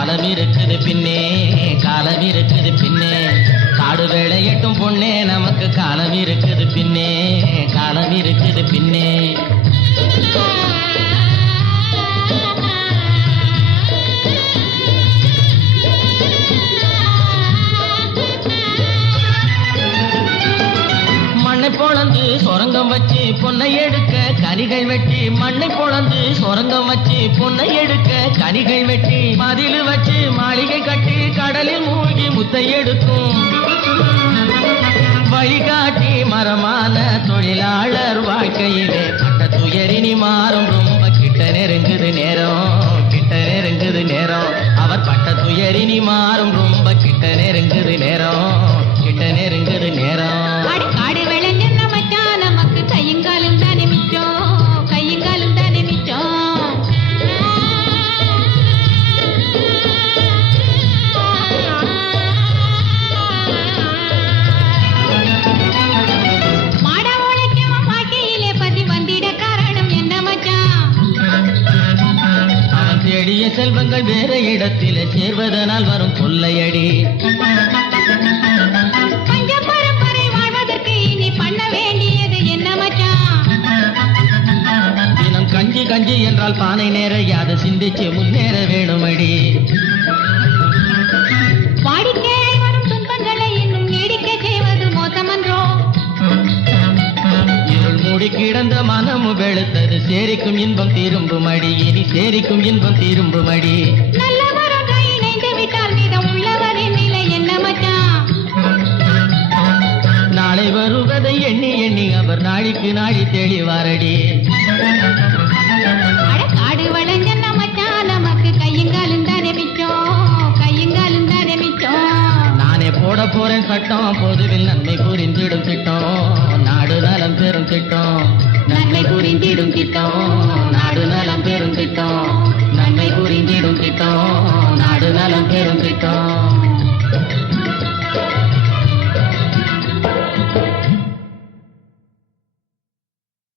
நமக்கு காலம் இருக்குது பின்னே காலம் இருக்குது பின்னே. காடு வேலையிட்டும் பொண்ணே நமக்கு காலம் இருக்குது பின்னே காலம் இருக்குது பின்னே. பொழந்து சொரங்கம் வச்சு பொண்ணை எடுக்க கனிகள் வெட்டி மண்ணை பொழந்து சொரங்கம் வச்சு பொண்ணை எடுக்க கனிகள் வெட்டி மதில் வச்சு மாளிகை கட்டி கடலில் மூழ்கி முத்தை எடுக்கும். வழிகாட்டி மரமான தொழிலாளர் வாழ்க்கையிலே பட்ட துயரினி மாறும். ரொம்ப கிட்ட நெருங்குது நேரம் கிட்ட நெருங்குது நேரம். அவர் பட்ட துயரினி மாறும். ரொம்ப கிட்ட நெருங்குது நேரம். செல்வங்கள் வேற இடத்திலே சேர்வதனால் வரும் கொள்ளையடி. பஞ்ச பரம்பரை வாழ்வதற்கு இனி பண்ண வேண்டியது என்ன மச்சான் தினம் கஞ்சி கஞ்சி என்றால் பானை நேர யாது சிந்திச்சு முன்னேற வேணுமடி. கிடந்த மனமு வெளுத்தது. சேரிக்கும் இன்பம் திரும்புமடி இனி சேரிக்கும் இன்பம் என்ன மச்சான் நாளை வருவதை எண்ணி எண்ணி அவர் நாளைக்கு நாடி தெளிவாரடி. போறேன் சட்டம். பொதுவில் நன்மை புரிந்திடும் திட்டம். நாடு நலம் பெறும் திட்டம். நன்மை புரிந்திடும் திட்டம்.